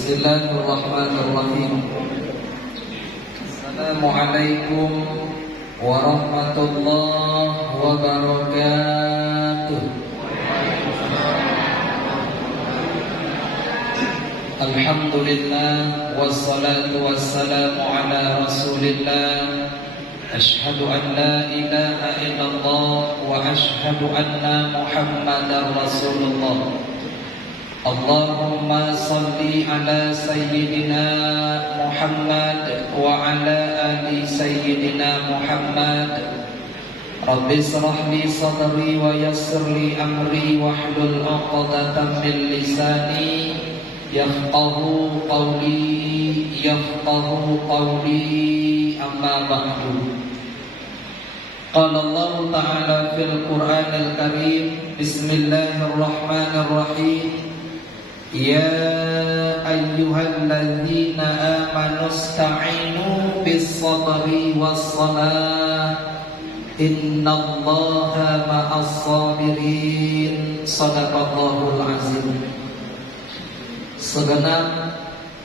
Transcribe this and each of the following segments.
Bismillahirrahmanirrahim. Assalamualaikum warahmatullahi wabarakatuh. Alhamdulillah wassalatu wassalamu ala Rasulillah. Ashhadu an la ilaha illallah wa ashhadu anna Muhammadar Rasulullah. Allahumma salli ala sayyidina Muhammad wa ala ali sayyidina Muhammad. Rabbi israh li sadri wa yassir li amri wahlul 'uqdatam min lisani yafqahu qawli amma ba'du. Qala Allah Ta'ala fil Qur'anil Karim. Bismillahirrahmanirrahim. Ya ayyuhalladzina amanu ista'inu bis-sabri was-salah innallaha ma'as-sabirin. Shadaqallahul azim. Segenap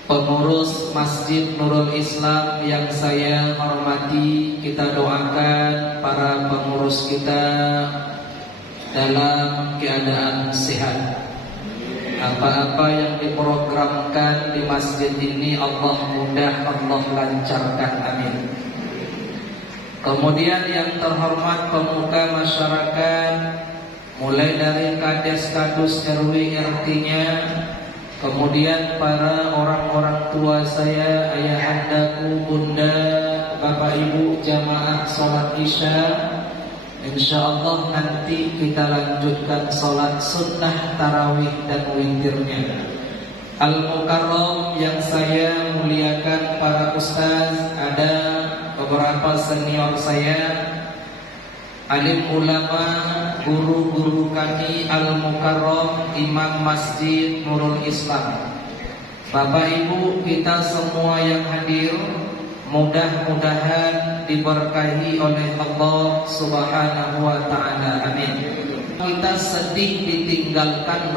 pengurus Masjid Nurul Islam yang saya hormati, kita doakan para pengurus kita dalam keadaan sehat. Apa-apa yang diprogramkan di masjid ini Allah mudah, Allah lancarkan, amin. Kemudian yang terhormat pemuka masyarakat, mulai dari Kades, Kadus, RW, RT-nya, kemudian para orang-orang tua saya, ayahandaku, bunda, bapak ibu, jamaah sholat isya. InsyaAllah nanti kita lanjutkan sholat sunnah tarawih dan witirnya. Al-Mukarram yang saya muliakan, para ustaz, ada beberapa senior saya, alim ulama, guru-guru kami, Al-Mukarram, imam Masjid Nurul Islam. Bapak ibu kita semua yang hadir, mudah-mudahan diberkahi oleh Allah Subhanahu wa ta'ala, amin. Kita sedih ditinggalkan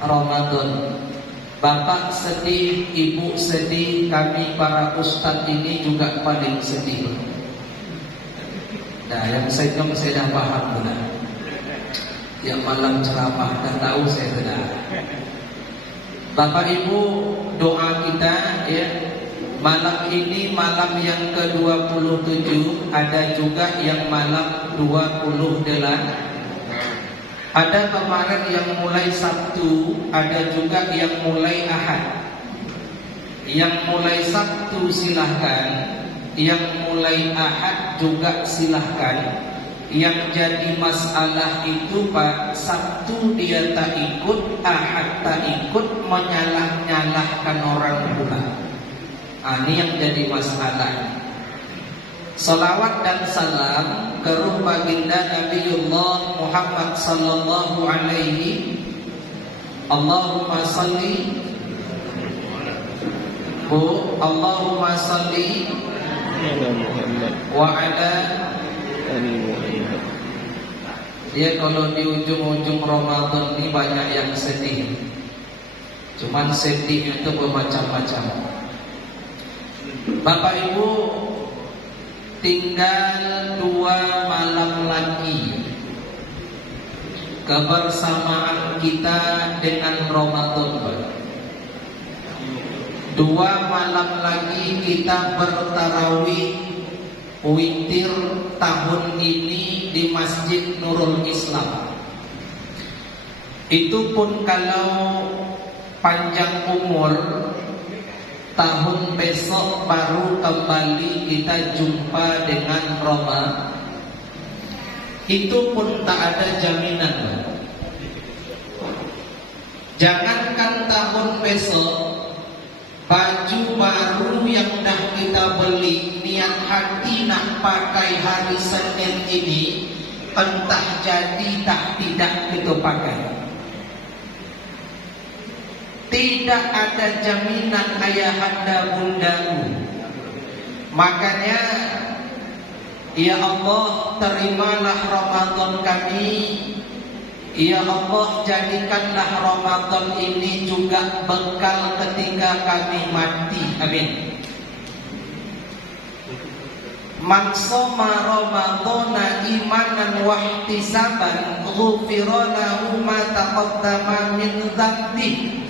Ramadan. Bapak sedih, ibu sedih, kami para ustadz ini juga paling sedih. Nah, yang saya dah paham benar. Yang malam ceramah dah tahu saya benar. Bapak ibu, doa kita ya, malam ini malam yang ke-27, ada juga yang malam 28. Ada kemarin yang mulai Sabtu, ada juga yang mulai Ahad. Yang mulai Sabtu silahkan, yang mulai Ahad juga silahkan. Yang jadi masalah itu Pak, Sabtu dia tak ikut, Ahad tak ikut, menyalah-nyalahkan orang pula. Ini yang jadi masalah. Salawat dan salam ke ruh baginda Nabiullah Muhammad sallallahu alaihi. Allahumma salli Allahumma salli wa ala ali Muhammad. Dia kalau di ujung-ujung Ramadan ini banyak yang sedih. Cuman sedih itu bermacam-macam. Bapak ibu, tinggal 2 malam lagi kebersamaan kita dengan Ramadan. 2 malam lagi kita bertarawih witir tahun ini di Masjid Nurul Islam. Itu pun kalau panjang umur, tahun besok baru kembali kita jumpa dengan Roma. Itu pun tak ada jaminan. Jangankan tahun besok, baju baru yang dah kita beli, niat hati nak pakai hari Senin ini, entah jadi tak tidak kita pakai. Tidak ada jaminan ayahanda bundamu. Makanya ya Allah, terimalah Ramadan kami Ya Allah, jadikanlah Ramadan ini juga bekal ketika kami mati. Amin. Man shoma Ramadhana imanan wa ihtisaban ghufira lahu ma taqaddama min dzambi.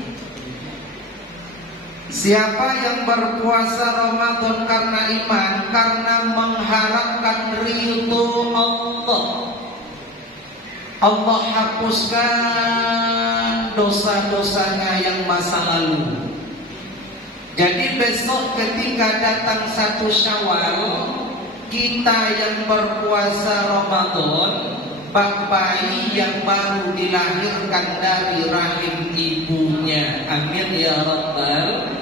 Siapa yang berpuasa Ramadan karena iman, karena mengharapkan ridho Allah, Allah hapuskan dosa-dosanya yang masa lalu. Jadi besok ketika datang 1 Syawal, kita yang berpuasa Ramadan, bak bayi yang baru dilahirkan dari rahim ibunya. Amin ya Rabbal.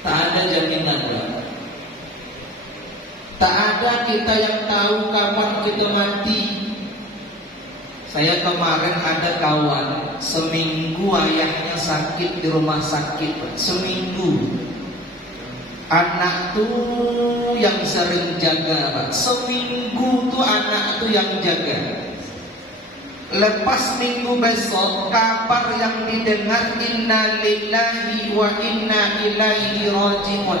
Tak ada jaminan, Pak. Tak ada kita yang tahu kapan kita mati. Saya kemarin ada kawan, seminggu ayahnya sakit di rumah sakit, Pak. Seminggu. Anak tuh yang sering jaga, Pak. Seminggu tuh anak tuh yang jaga. Lepas minggu besok, kabar yang didengar, inna lillahi wa inna ilaihi raji'un.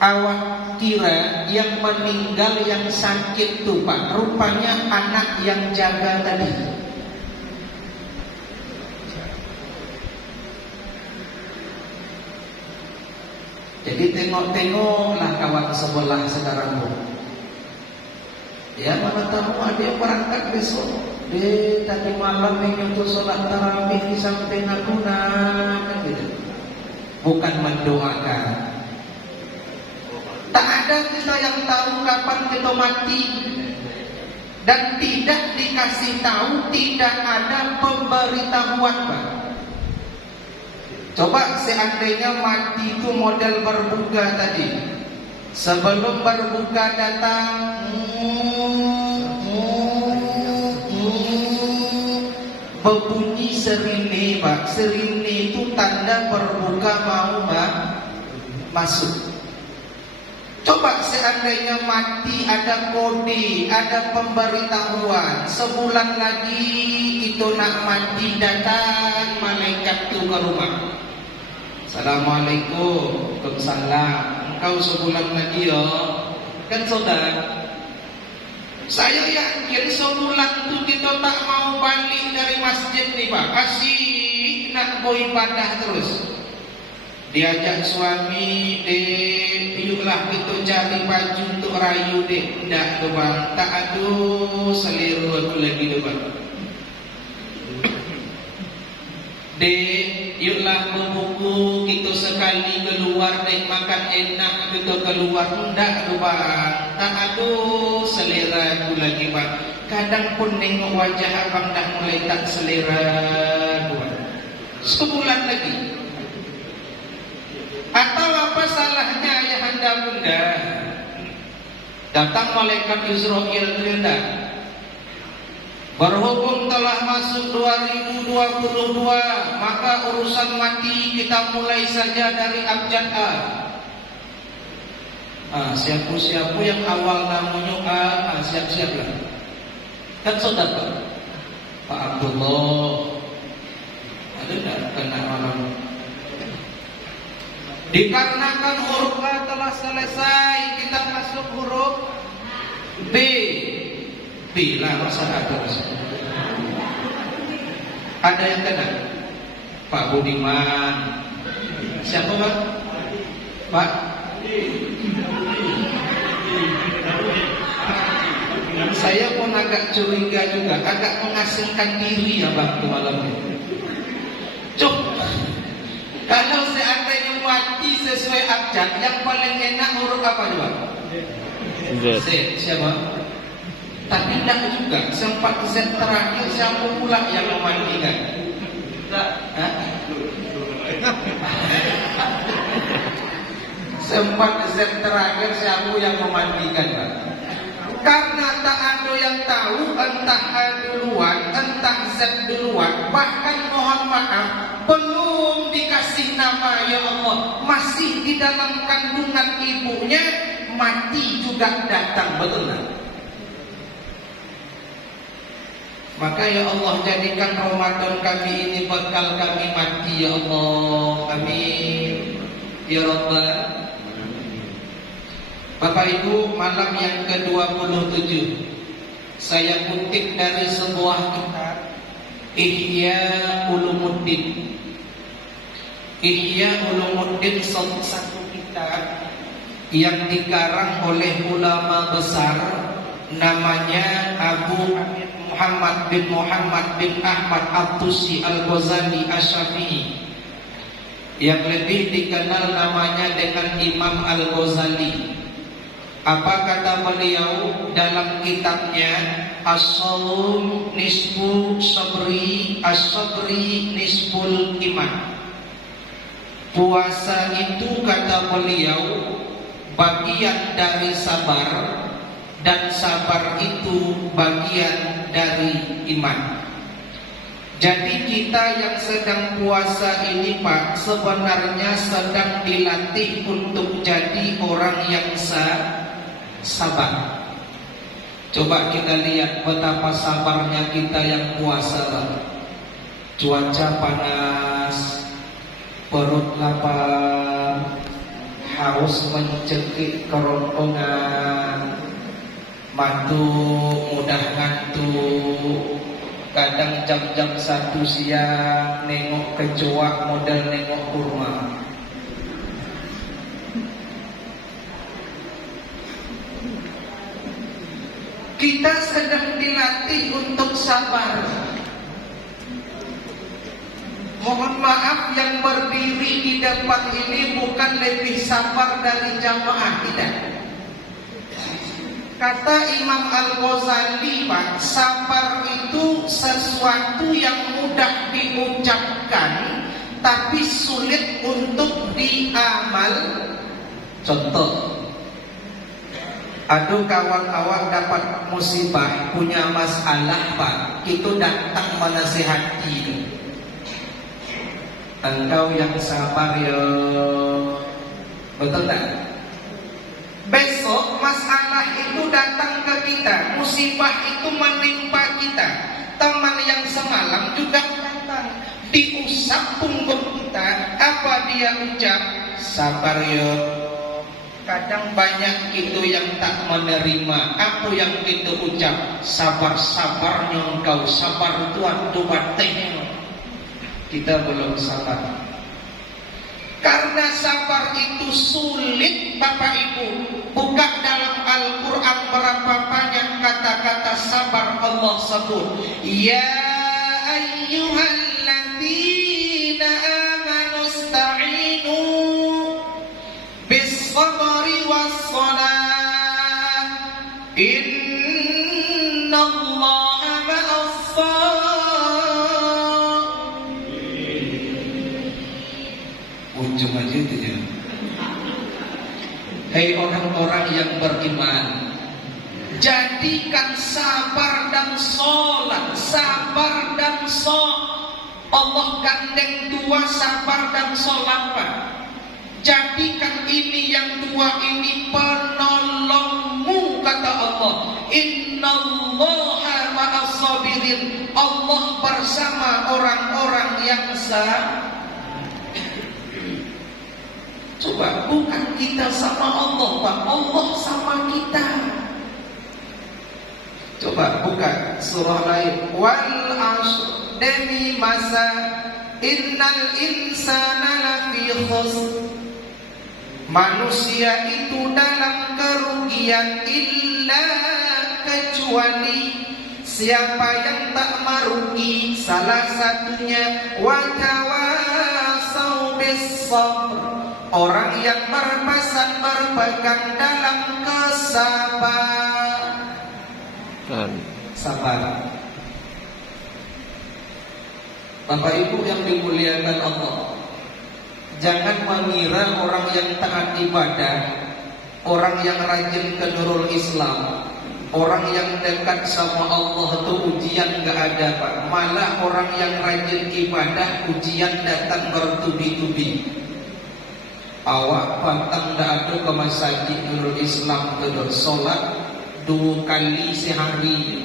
Awak kira yang meninggal yang sakit tuh, Pak, rupanya anak yang jaga tadi. Jadi tengok-tengoklah kawan sebelah sekarang, Bu. Ya, mana tahu ada yang berangkat besok. Tadi malam menyentuh sholat tarawih di samping aku, kan gitu. Bukan mendoakan. Tak ada kita yang tahu kapan kita mati. Dan tidak dikasih tahu, tidak ada pemberitahuan, Pak. Coba seandainya mati itu model berbuka tadi. Sebelum berbuka datang berbunyi serine, Pak. Serine itu tanda berbuka mau masuk. Coba seandainya mati ada kode, ada pemberitahuan. Sebulan lagi itu nak mati, datang malaikat itu ke rumah. Assalamualaikum, waalaikumsalam. Engkau sebulan lagi ya, kan saudara. Saya yakin sebulan itu kita tak mau balik dari masjid nih, Pak. Asyik nak beribadah terus. Diajak suami, yuklah kita cari baju untuk rayu deh. Tidak tuh, Bang. Tak aduh seliru aku lagi tuh, Bang. Yuklah membuku kita sekali keluar deh, makan enak kita keluar. Tidak tuh, Bang. Tak aduh selera aku lagi, Bang. Kadang pun nengok wajah abang dah mulai tak selera, Bang. Sebulan lagi. Atau apa salahnya ayahanda bunda? Datang malaikat Israel ternyata. Berhubung telah masuk 2022, maka urusan mati kita mulai saja dari abjad A. Siapa-siapa yang awal namanya A, siap-siaplah. Kan saudara Pak Abdullah, ada tak kena orang? Dikarenakan huruf A telah selesai, kita masuk huruf B. B lah, masa ada. Ada yang kena? Pak Budiman. Siapa, Pak? Pak? Saya pun agak curiga juga, agak mengasingkan diri ya, Bang, malam ini. Cuk. Kalau seandainya mati sesuai abjad, yang paling enak huruf apa juga? Z. Siapa? Tapi tidak juga. Sempat Z terakhir siapa pula yang memandikan? Sempat Z terakhir siapa yang memandikan, Pak? Karena tak ada yang tahu, entah A duluan, entah Z duluan. Bahkan mohon maaf, belum dikasih nama ya Allah, masih di dalam kandungan ibunya, mati juga datang, betul tak? Maka ya Allah, jadikan Ramadan kami ini bekal kami mati ya Allah. Amin ya Rabbal. Bapak Ibu, malam yang ke-27 saya kutip dari sebuah kitab Ihya Ulumuddin. Ihya Ulumuddin satu kitab yang dikarang oleh ulama besar, namanya Abu Muhammad bin Ahmad At-Tusi Al-Ghazali Asy-Syafi'i, yang lebih dikenal namanya dengan Imam Al-Ghazali. Apa kata beliau dalam kitabnya As-Shaum Nisfu Sabri, As-Sabri Nisful Iman? Puasa itu, kata beliau, bagian dari sabar, dan sabar itu bagian dari iman. Jadi kita yang sedang puasa ini Pak, sebenarnya sedang dilatih untuk jadi orang yang sabar. Coba kita lihat betapa sabarnya kita yang puasa Pak. Cuaca panas, perut lapar, haus mencekik kerongkongan, mantu mudah ngantuk. Kadang jam-jam 1 siang nengok kecoak model nengok kurma. Kita sedang dilatih untuk sabar. Mohon maaf, yang berdiri di depan ini bukan lebih sabar dari jamaah, tidak. Kata Imam Al-Ghazali Pak, sabar itu sesuatu yang mudah diucapkan tapi sulit untuk diamal. Contoh, aduh kawan awak dapat musibah, punya masalah Pak, itu datang menasihati. Engkau yang sabar ya, betul tak? Besok masalah itu datang ke kita, musibah itu menimpa kita. Teman yang semalam juga datang, diusap punggung kita. Apa dia ucap? Sabar ya. Kadang banyak itu yang tak menerima. Apa yang kita ucap? Sabar-sabarnya engkau, sabar Tuhan tu batenya. Kita belum sabar. Karena sabar itu sulit Bapak Ibu. Buka dalam Al-Quran berapa banyak kata-kata sabar Allah sebut. Ya ayyuhalladzina amanu ista'inu bis-sabri was-salah innallaha ma'as-sabirin. Ujung aja itu ya. Hei orang-orang yang beriman, jadikan sabar dan sholat, sabar dan sholat. Allah gandeng dua, sabar dan sholat Pak. Jadikan ini yang dua ini penolongmu, kata Allah. Innallaha ma'as-sabirin. Allah bersama orang-orang yang sabar. Coba, bukan kita sama Allah Pak, Allah sama kita. Coba buka surah lain. Wal 'ashr, demi masa, innal insana lafi khusr. Manusia itu dalam kerugian, illa kecuali siapa yang tak merugi. Salah satunya wa tawasau bis sabr, orang yang berpesan berpegang dalam sabar. Bapak Ibu yang dimuliakan Allah, jangan mengira orang yang taat ibadah, orang yang rajin ke Nurul Islam, orang yang dekat sama Allah itu ujian gak ada Pak. Malah orang yang rajin ibadah ujian datang bertubi-tubi. Awak pantang dah ada ke masjid Nurul Islam tu, solat 2 kali sehari,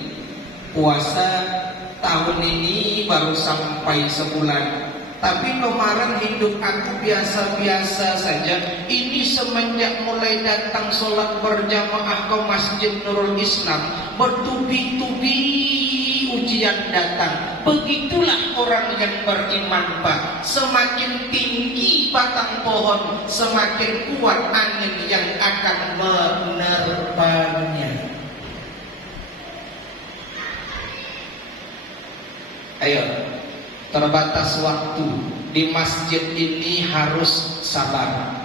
puasa tahun ini baru sampai sebulan. Tapi kemarin hidup aku biasa-biasa saja. Ini semenjak mulai datang sholat berjamaah ke Masjid Nurul Islam, bertubi-tubi ujian datang. Begitulah orang yang beriman, Pak. Semakin tinggi batang pohon, semakin kuat angin yang akan menerbangnya. Ayo, terbatas waktu di masjid ini harus sabar.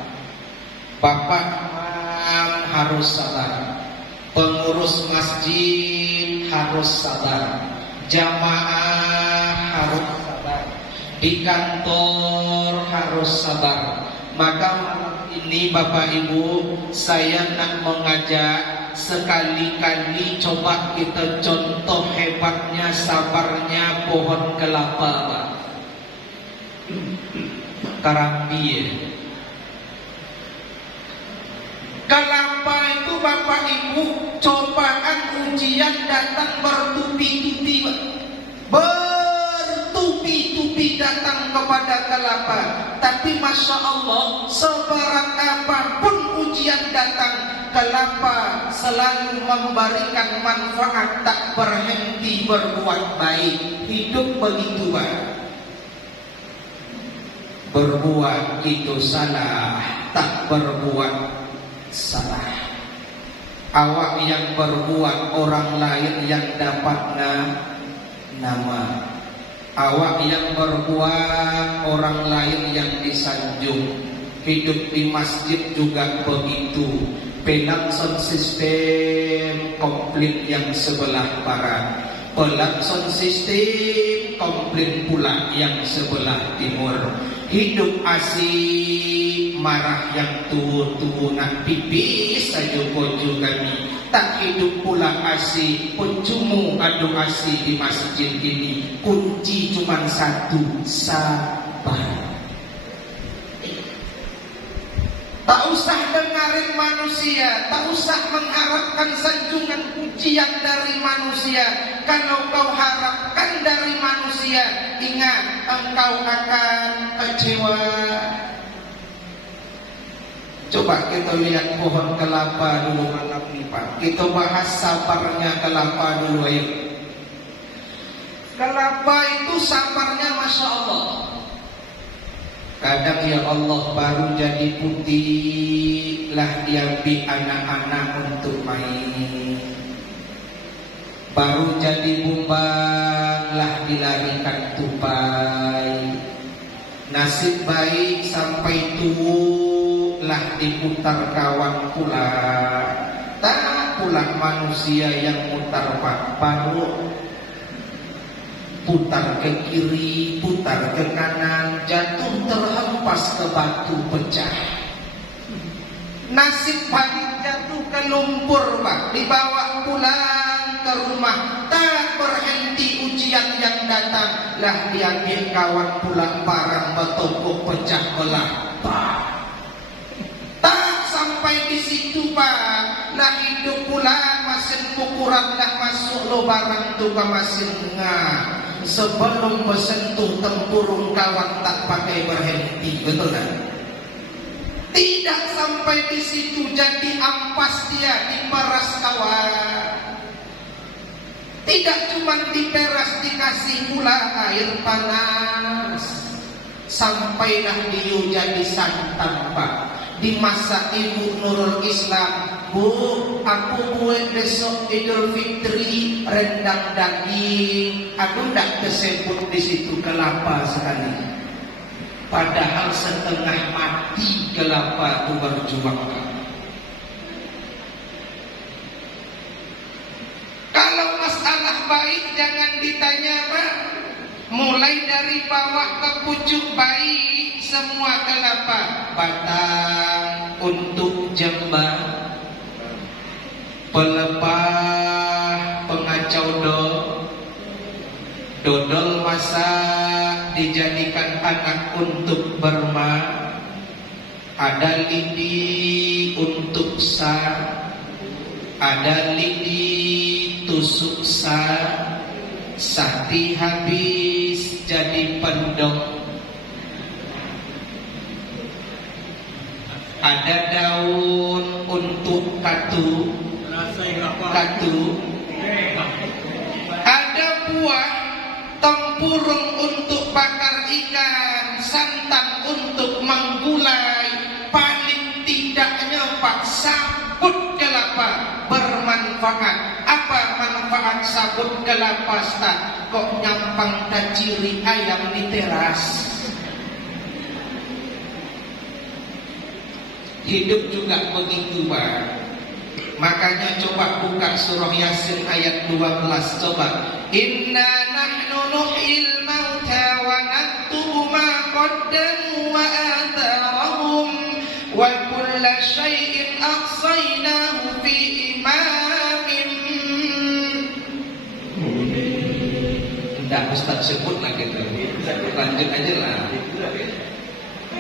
Bapak imam harus sabar, pengurus masjid harus sabar, jamaah harus sabar, di kantor harus sabar. Maka ini Bapak Ibu, saya nak mengajak sekali-kali coba kita contoh hebatnya sabarnya pohon kelapa, Pak. Karambi. Kelapa itu Bapak Ibu, cobaan ujian datang bertubi-tubi, Pak. Bertubi-tubi datang kepada kelapa. Tapi Masya Allah, seberat apapun ujian datang, kelapa selalu memberikan manfaat, tak berhenti berbuat baik. Hidup begitu, Pak. Berbuat itu salah, tak berbuat salah. Awak yang berbuat, orang lain yang dapat nama. Awak yang berbuat, orang lain yang disanjung. Hidup di masjid juga begitu. Pelakson sistem komplit yang sebelah barat, pelakson sistem komplit pula yang sebelah timur. Hidup asik, marah yang tua-tua nak pipis saja pojo kami. Tak hidup pula asik, pencumu adu asik di masjid ini. Kunci cuma satu, sabar. Tak usah dengarin manusia, tak usah mengharapkan sanjungan pujian dari manusia. Kalau kau harapkan dari manusia, ingat engkau akan kecewa. Coba kita lihat pohon kelapa dulu malam ini, Pak. Kita bahas sabarnya kelapa dulu, ayo. Kelapa itu sabarnya Masya Allah. Kadang ya Allah baru jadi putih lah diambil anak-anak untuk main. Baru jadi bumbang lah dilarikan tupai. Nasib baik sampai tua lah diputar kawan pula. Tak pula manusia yang mutar, Pak. Baru putar ke kiri, putar ke kanan, jatuh terhempas ke batu pecah. Nasib baik jatuh ke lumpur, Pak, dibawa pulang ke rumah. Tak berhenti ujian yang datang, lah diambil kawan pulang barang bertumpuk pecah belah, Pak. Tak sampai di situ, Pak, lah hidup pula mesin ukuran dah masuk lo barang tu ke mesin ngah. Sebelum bersentuh tempurung kawan tak pakai berhenti, betul kan? Tidak sampai di situ jadi ampas dia diperas kawan. Tidak cuma diperas, dikasih pula air panas. Sampailah dia jadi santan, Pak. Di masa Ibu Nurul Islam, Bu, aku buat besok Idul Fitri rendang daging. Aku tidak tersebut di situ kelapa sekali. Padahal setengah mati kelapa itu berjuang. Kalau masalah baik jangan ditanya, Pak. Mulai dari bawah ke pucuk baik semua kelapa. Batang untuk jembah, pelepah pengacau dodol masak dijadikan anak untuk berma, ada lidi untuk sa, ada lidi tusuk sa, Sakti habis jadi pendok. Ada daun untuk katu. Ada buah tempurung untuk bakar ikan, santan untuk menggulai. Paling tidaknya Pak, sabut kelapa bermanfaat. Apa manfaat sabut kelapa, Ustaz? Kok nyampang kaciri ayam di teras? Hidup juga begitu, Pak. Makanya coba buka surah Yasin ayat 12. Coba. Inna nahnu nuhyil mauta wa naktubu ma qaddamu wa atharahum wa kulla syai'in ahsaynahu fi imamin. Tidak Ustaz sebut lagi tuh. Lanjut aja lah.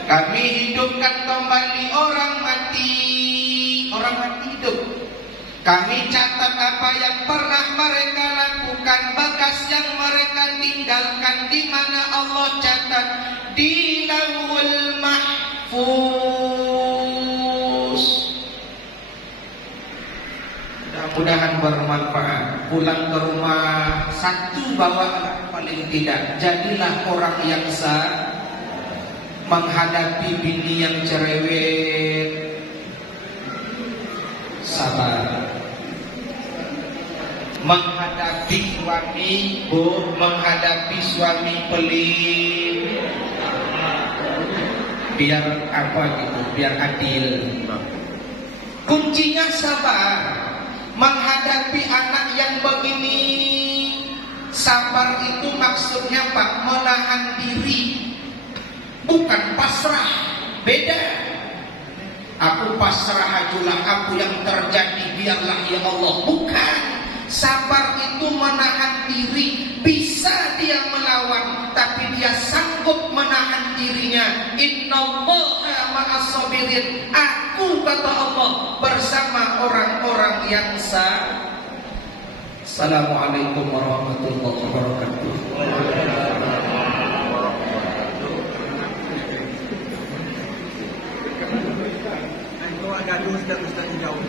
Kami hidupkan kembali orang mati. Orang mati hidup. Kami catat apa yang pernah mereka lakukan, bekas yang mereka tinggalkan, di mana Allah catat di Lauhul Mahfuz. Mudah-mudahan bermanfaat. Pulang ke rumah satu bawa paling tidak. Jadilah orang yang sah menghadapi bini yang cerewet, sabar. Menghadapi suami, menghadapi suami pelit, biar apa gitu, biar adil. Kuncinya sabar. Menghadapi anak yang begini, sabar itu maksudnya Pak, menahan diri, bukan pasrah. Beda. Aku pasrah ajulah, aku yang terjadi biarlah ya Allah. Bukan. Sabar itu menahan diri. Bisa dia melawan, tapi dia sanggup menahan dirinya. Innallaha ma'as-sabirin. Aku, kata Allah, bersama orang-orang yang sabar. Assalamualaikum warahmatullahi wabarakatuh. Gaduh Ustaz jauh.